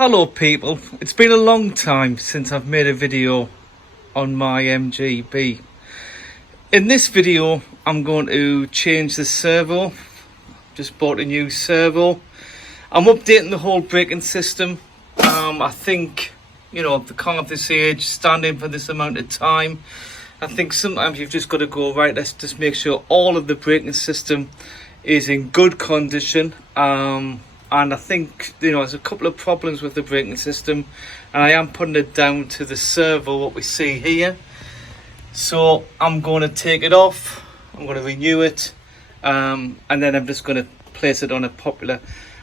Hello people, it's been a long time since I've made a video on my MGB. In this video I'm going to change the servo. Just bought a new servo. I'm updating the whole braking system. I think, you know, the car of this age, standing for this amount of time, I think sometimes you've just got to go, right, let's just make sure all of the braking system is in good condition. And I think, you know, there's a couple of problems with the braking system, and I am putting it down to the servo, what we see here. So I'm going to take it off, I'm going to renew it, and then I'm just going to place it on a popular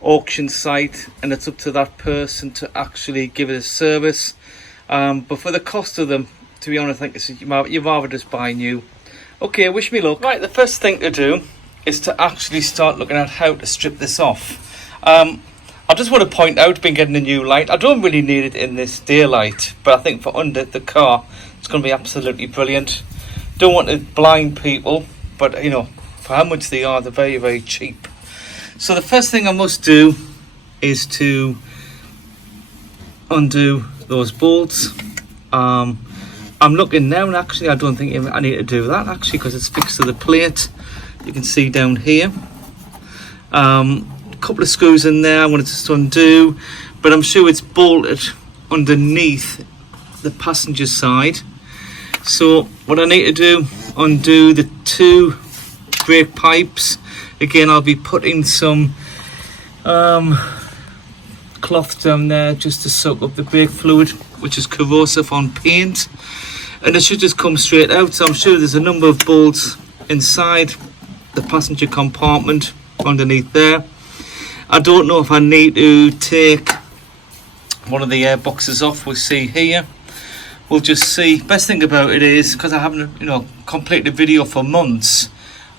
auction site, and it's up to that person to actually give it a service. But for the cost of them, to be honest, I think you'd rather just buy new. Okay, wish me luck. Right, the first thing to do is to actually start looking at how to strip this off. I just want to point out, I've been getting a new light. I don't really need it in this daylight, but I think for under the car it's going to be absolutely brilliant. Don't want to blind people, but you know, for how much they are, they're very, very cheap. So the first thing I must do is to undo those bolts. I'm looking now, and actually I don't think I need to do that actually, because it's fixed to the plate. You can see down here. Couple of screws in there I want to just undo, but I'm sure it's bolted underneath the passenger side. So what I need to do, undo the two brake pipes. Again, I'll be putting some cloth down there just to soak up the brake fluid, which is corrosive on paint, and it should just come straight out. So I'm sure there's a number of bolts inside the passenger compartment underneath there. I don't know if I need to take one of the air boxes off. We'll see here. We'll just see. Best thing about it is, because I haven't, you know, completed a video for months,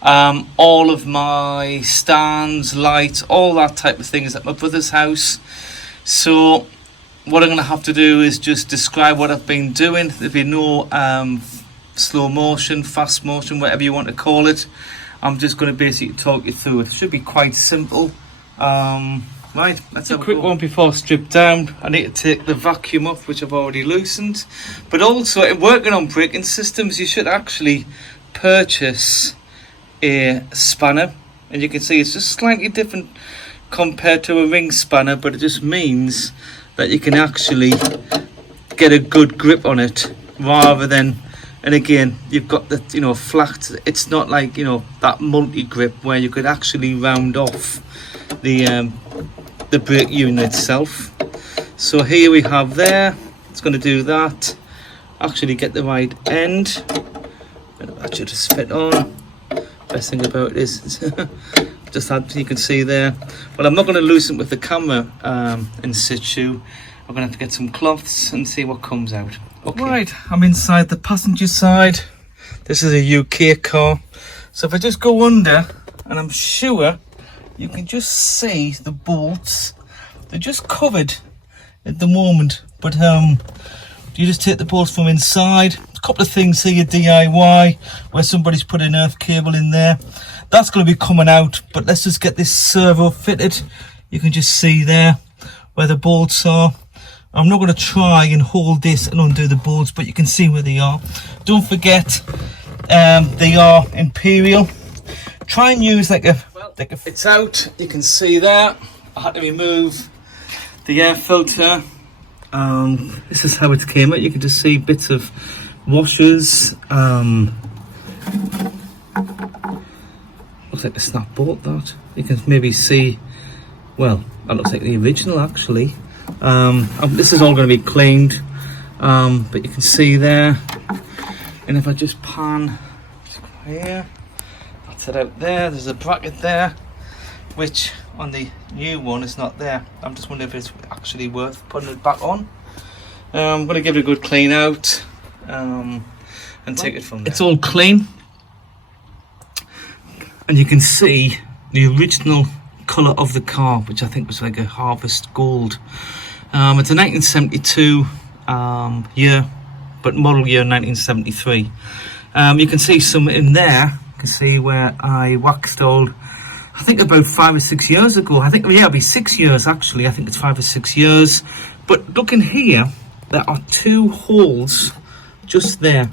all of my stands, lights, all that type of thing is at my brother's house. So what I'm going to have to do is just describe what I've been doing. There'll be no slow motion, fast motion, whatever you want to call it. I'm just going to basically talk you through it. It should be quite simple. Right, let's have a quick one before I strip down. I need to take the vacuum off, which I've already loosened. But also, in working on braking systems, you should actually purchase a spanner. And you can see it's just slightly different compared to a ring spanner, but it just means that you can actually get a good grip on it, rather than, and again, you've got the, you know, flat. It's not like, you know, that multi-grip where you could actually round off the brake unit itself. So here we have there, it's going to do that, actually get the right end, that should just fit on. Best thing about it is just that you can see there, but I'm not going to loosen with the camera in situ. I'm going to have to get some cloths and see what comes out. Okay. Right, I'm inside the passenger side. This is a UK car, so if I just go under, and I'm sure you can just see the bolts, they're just covered at the moment, but you just take the bolts from inside. A couple of things here, DIY, where somebody's put an earth cable in there. That's going to be coming out, but let's just get this servo fitted. You can just see there where the bolts are. I'm not going to try and hold this and undo the bolts, but you can see where they are. Don't forget, they are Imperial. Try and use like a it's out, you can see there. I had to remove the air filter. This is how it came out. You can just see bits of washers. Looks like a snap bolt, that. You can maybe see, well, that looks like the original actually. This is all going to be cleaned, but you can see there. And if I just pan here, that's it out there. There's a bracket there, which on the new one is not there. I'm just wondering if it's actually worth putting it back on. I'm going to give it a good clean out and take it from there. It's all clean, and you can see the original colour of the car, which I think was like a harvest gold. It's a 1972 year, but model year 1973. You can see some in there. You can see where I waxed old I think about 5 or 6 years ago. I think, yeah, it'll be 6 years actually. I think it's 5 or 6 years. But looking here, there are 2 holes just there.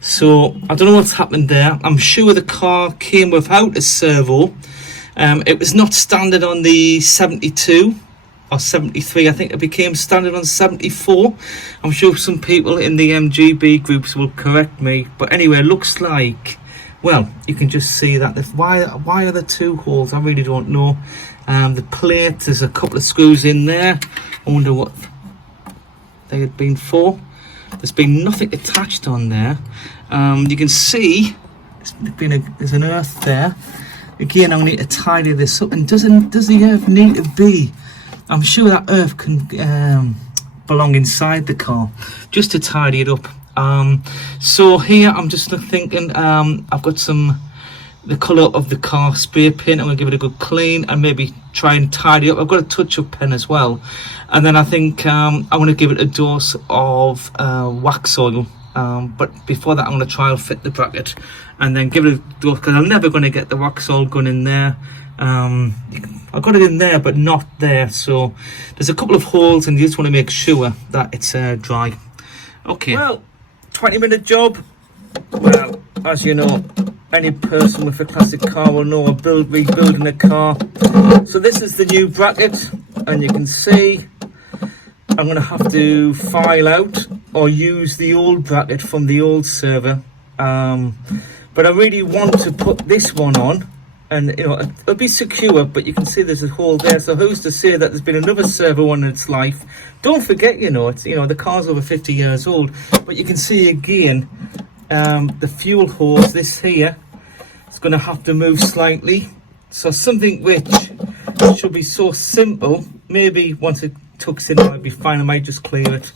So I don't know what's happened there. I'm sure the car came without a servo. It was not standard on the 72 or 73. I think it became standard on 74. I'm sure some people in the MGB groups will correct me. But anyway, it looks like, well, you can just see that. Why are there 2 holes? I really don't know. The plate, there's a couple of screws in there. I wonder what they had been for. There's been nothing attached on there. You can see there's an earth there. Again, I'll need to tidy this up. And does the earth need to be? I'm sure that earth can belong inside the car, just to tidy it up. So here I'm just thinking, I've got the colour of the car spray paint. I'm going to give it a good clean and maybe try and tidy up. I've got a touch-up pen as well. And then I think I want to give it a dose of wax oil. But before that, I'm going to try and fit the bracket and then give it a dose, because I'm never going to get the wax oil gun in there. I got it in there, but not there. So there's a couple of holes, and you just want to make sure that it's dry. Okay. Well, 20-minute job. Well, as you know, any person with a classic car will know rebuilding a car. So this is the new bracket, and you can see I'm going to have to file out or use the old bracket from the old server. But I really want to put this one on, and you know, it'll be secure, but you can see there's a hole there. So who's to say that there's been another server one in its life? Don't forget, you know, it's, you know, the car's over 50 years old, but you can see again the fuel hose, this here, it's going to have to move slightly. So something which should be so simple, maybe once it tucks in, it might be fine. I might just clear it.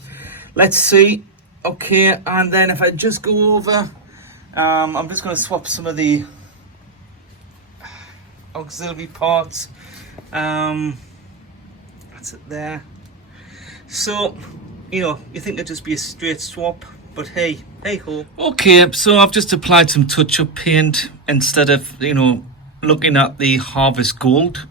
Let's see. Okay, and then if I just go over, I'm just going to swap some of the auxiliary parts. That's it there. So, you know, you think it'd just be a straight swap, but hey ho. Okay, so I've just applied some touch-up paint instead of, you know, looking at the Harvest Gold.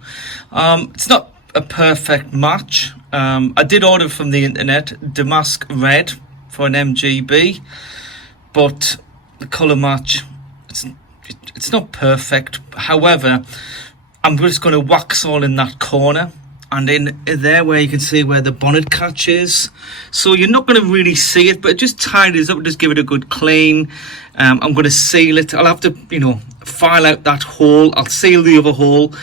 It's not a perfect match. I did order from the internet Damask Red for an MGB, but the colour match, it's not perfect. However, I'm just going to wax all in that corner and in there where you can see where the bonnet catch is. So you're not going to really see it, but just tidy this up, just give it a good clean. I'm going to seal it. I'll have to, you know, file out that hole. I'll seal the other hole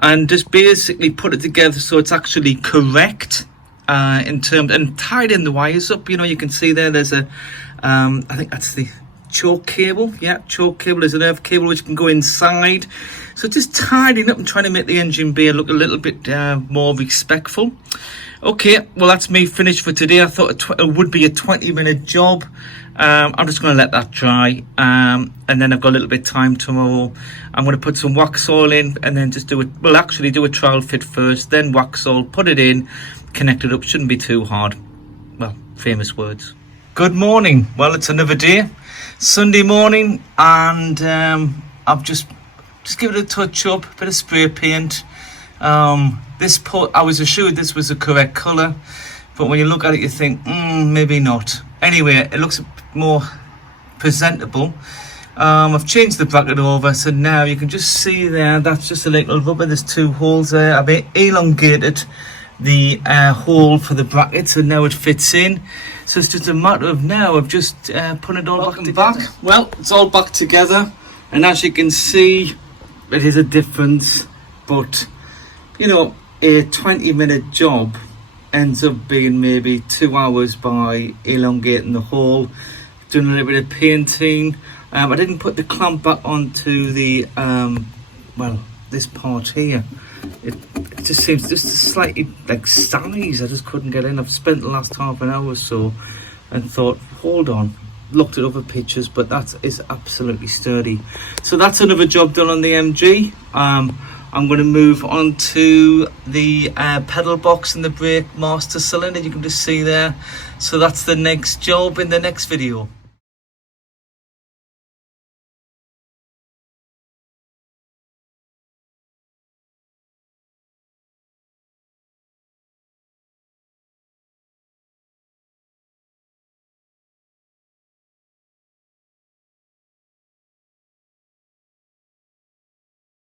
and just basically put it together so it's actually correct in terms, and tied in the wires up. You know, you can see there's a I think that's the choke cable. Yeah, choke cable is an earth cable which can go inside. So just tidying up and trying to make the engine bay look a little bit more respectful. Okay, well, that's me finished for today. I thought it would be a 20-minute job. I'm just going to let that dry, and then I've got a little bit of time tomorrow. I'm going to put some wax oil in and then just do it. Well, actually do a trial fit first, then wax oil, put it in, connect it up. Shouldn't be too hard. Well, famous words. Good morning. Well, it's another day, Sunday morning, and I've just give it a touch up, a bit of spray paint. I was assured this was the correct colour, but when you look at it you think maybe not. Anyway, it looks more presentable. I've changed the bracket over, so now you can just see there, that's just a little rubber. There's 2 holes there. I've elongated the hole for the bracket, so now it fits in. So it's just a matter of now of just putting it all back. Well, it's all back together, and as you can see, it is a difference, but you know, a 20-minute job ends up being maybe 2 hours by elongating the hole, doing a little bit of painting. I didn't put the clamp back onto the well, this part here. It just seems just slightly like size. I just couldn't get in. I've spent the last half an hour or so and thought, hold on, looked at other pictures, but that is absolutely sturdy. So that's another job done on the MG. I'm going to move on to the pedal box and the brake master cylinder. You can just see there. So that's the next job in the next video.